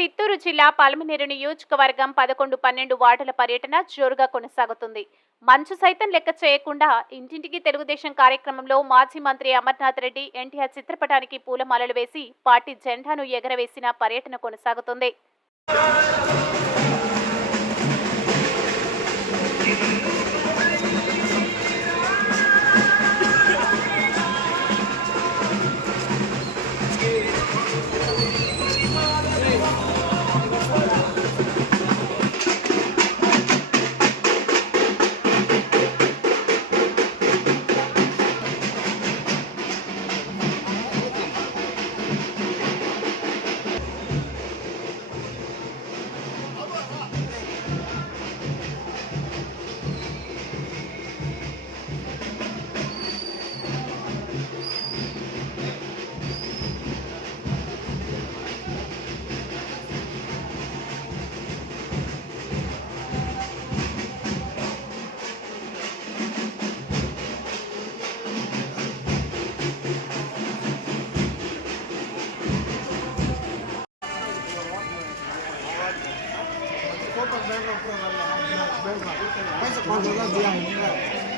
చిత్తూరు జిల్లా పలమనేరు నియోజకవర్గం పదకొండు పన్నెండు వార్డుల పర్యటన జోరుగా కొనసాగుతుంది. మంచు సైతం లెక్క చేయకుండా ఇంటింటికి తెలుగుదేశం కార్యక్రమంలో మాజీ మంత్రి అమర్నాథ్ రెడ్డి ఎన్టీఆర్ చిత్రపటానికి పూలమాలలు వేసి పార్టీ జెండాను ఎగరవేసిన పర్యటన కొనసాగుతుంది. Mas quando nós viemos, né?